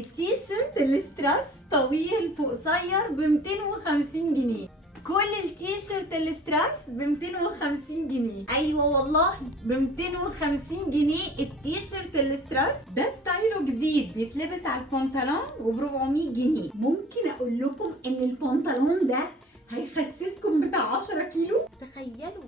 التيشيرت الاستراس طويل في قصير ب 250 جنيه. كل التيشيرت الاستراس ب 250 جنيه. ايوه والله ب 250 جنيه التيشيرت الاستراس ده. ستايله جديد بيتلبس على البنطلون وب 400 جنيه. ممكن اقول لكم ان البنطلون ده هيخسسكم بتاع 10 كيلو. تخيلوا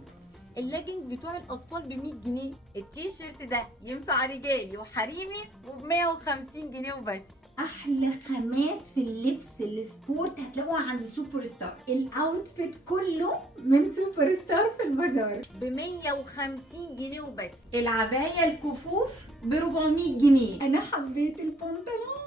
اللاجنج بتوع الاطفال ب 100 جنيه، التيشيرت ده ينفع رجالي وحريمي وب 150 جنيه وبس. احلى خامات في اللبس السبورت هتلاقوها عند سوبر ستار. الاوتفيت كله من سوبر ستار في البازار ب 150 جنيه وبس. العبايه الكفوف ب 400 جنيه. انا حبيت البنطلون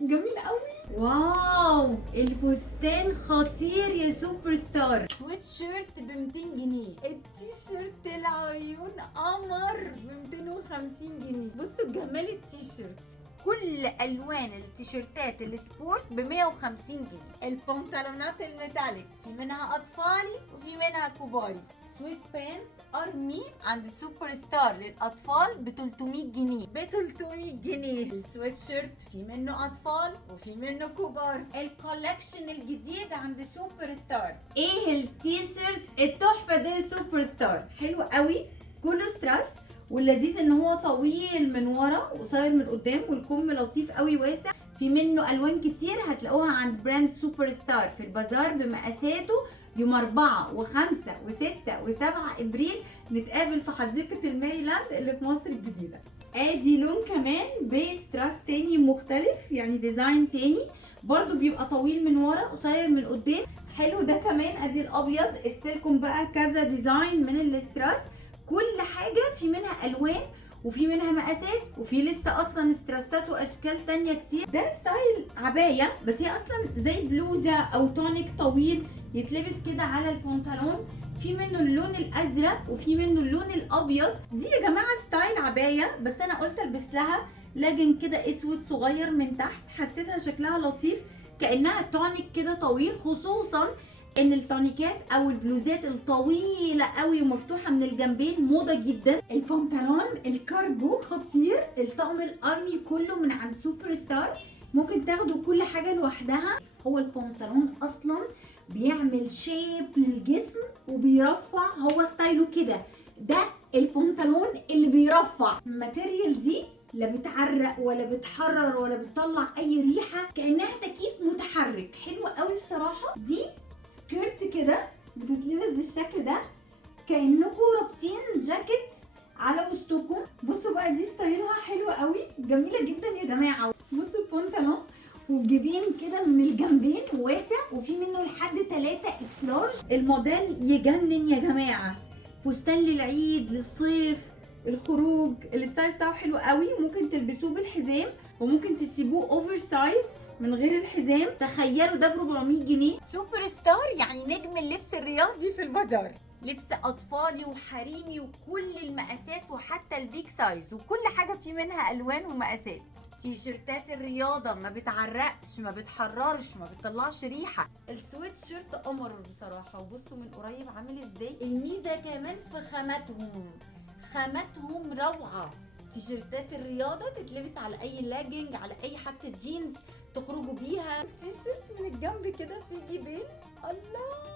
جميل قوي. واو الفستان خطير يا سوبر ستار. سويت شيرت ب 200 جنيه. التيشيرت العيون قمر ب 250 جنيه. بصوا جمال التيشيرت. كل الوان التيشيرتات السبورت ب 150 جنيه. البنطلونات الميتاليك في منها اطفالي وفي منها كباري. سويت بانس ارمي عند سوبر ستار للاطفال ب 300 جنيه. ب 300 جنيه. السويت شيرت في منه اطفال وفي منه كبار. الكولكشن الجديد عند سوبر ستار. ايه التيشيرت التحفه ده سوبر ستار؟ حلو قوي كله ستراس، واللذيذ ان هو طويل من ورا وقصير من قدام، والكم لطيف قوي واسع. في منه الوان كتير هتلاقوها عند براند سوبر ستار في البازار بمقاساته. يوم 4 و5 و6 و7 ابريل نتقابل في حديقة الميريلاند اللي في مصر الجديدة. ادي لون كمان بستراس تاني مختلف، يعني ديزاين تاني برضو بيبقى طويل من ورا قصير من قدام. حلو ده كمان. ادي الابيض استلكم بقى كذا ديزاين من الاستراس. كل حاجة في منها الوان وفي منها مقاسات وفي لسه اصلا استرسات واشكال تانية كتير. ده ستايل عباية بس هي اصلا زي بلوزة او تونيك طويل يتلبس كده على البنطلون. في منه اللون الازرق وفي منه اللون الابيض. دي يا جماعة ستايل عباية بس انا قلت البس لها لاجن كده اسود صغير من تحت. حسيتها شكلها لطيف كأنها تونيك كده طويل، خصوصا ان التونيكات او البلوزات الطويله قوي ومفتوحه من الجنبين موضه جدا. البنطلون الكارجو خطير. الطقم الارمي كله من عند سوبر ستار. ممكن تاخدوا كل حاجه لوحدها. هو البنطلون اصلا بيعمل شيب للجسم وبيرفع. هو ستايله كده. ده البنطلون اللي بيرفع. الماتيريال دي لا بتعرق ولا بتحرر ولا بتطلع اي ريحه، كانها تكييف متحرك. حلوه قوي بصراحه. دي سكيرت كده بتتلبس بالشكل ده كأنكم رابطين جاكيت على وسطكم. بصوا بقى دي ستايلها حلوة قوي جميلة جدا يا جماعة. بصوا البنطلون والجبين كده من الجنبين واسع وفي منه لحد 3 اكس لارج. الموديل يجنن يا جماعة. فستان للعيد للصيف الخروج. الستايل بتاعه حلو قوي. ممكن تلبسوه بالحزام وممكن تسيبوه اوفر سايز من غير الحزام. تخيلوا ده ب 400 جنيه. سوبر ستار يعني نجم اللبس الرياضي في البازار. لبس اطفالي وحريمي وكل المقاسات وحتى البيك سايز وكل حاجه في منها الوان ومقاسات. تيشيرتات الرياضه ما بتعرقش ما بتحررش ما بتطلعش ريحه. السويت شيرت قمر بصراحه. وبصوا من قريب عامل ازاي. الميزه كمان في خاماتهم روعه. تيشيرتات الرياضه تتلبس على اي لاجنج على اي حتى جينز تخرجوا بيها. التيشيرت من الجنب كده في جيبين. الله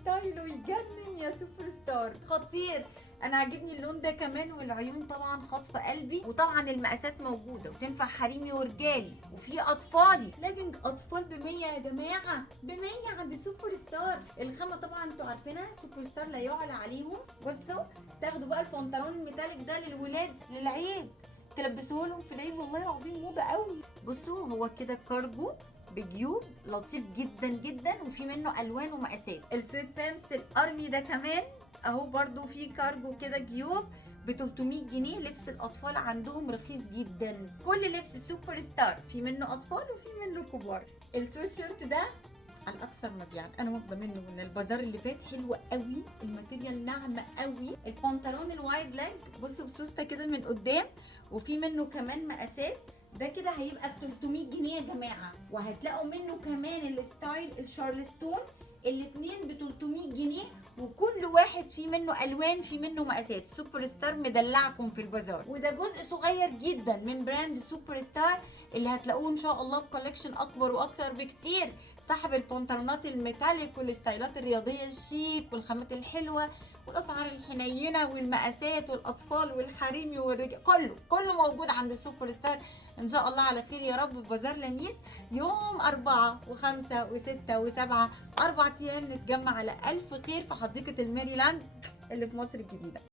ستايله يجنن يا سوبر ستار خطير. انا عاجبني اللون ده كمان. والعيون طبعا خاطفه قلبي. وطبعا المقاسات موجوده وتنفع حريمي ورجالي وفي اطفالي. لاجنج اطفال ب 100 يا جماعه. ب 100 عند سوبر ستار. الخامه طبعا انتوا عارفينها سوبر ستار لا يعلى عليهم. بصوا تاخدوا بقى البنطلون الميتاليك ده للولاد للعيد تلبسوه لهم في العيد. والله العظيم موضه قوي. بصوا هو كده كارجو بجيوب لطيف جدا جدا وفي منه الوان ومقاسات. السويت بانس الارمي ده كمان اهو برضو في كارجو كده جيوب ب 300 جنيه. لبس الاطفال عندهم رخيص جدا. كل لبس سوبر ستار في منه اطفال وفي منه كبار. السويت شيرت ده الاكثر مبيعا. انا واخده منه من البازار اللي فات. حلوه قوي. الماتيريال ناعمه قوي. البنطلون الوايد لاج بصوا بسوسته كده من قدام وفي منه كمان مقاسات. ده كده هيبقى ب 300 جنيه يا جماعه. وهتلاقوا منه كمان الستايل الشارلستون الاتنين ب 300 جنيه. وكل واحد في منه الوان، في منه مقاسات. سوبر ستار مدلعكم في البازار، وده جزء صغير جدا من براند سوبر ستار اللي هتلاقوه ان شاء الله بكولكشن اكبر واكتر بكتير. صاحب البنطلونات الميتاليك والستايلات الرياضيه الشيك والخامات الحلوه والاسعار الحنينه والمقاسات والاطفال والحريمي والرجال، كله موجود عند السوبر ستار ان شاء الله على خير يا رب في بازار لميس يوم 4 و5 و6 و7، 4 ايام نتجمع على الف خير في حديقه الميريلاند اللي في مصر الجديده.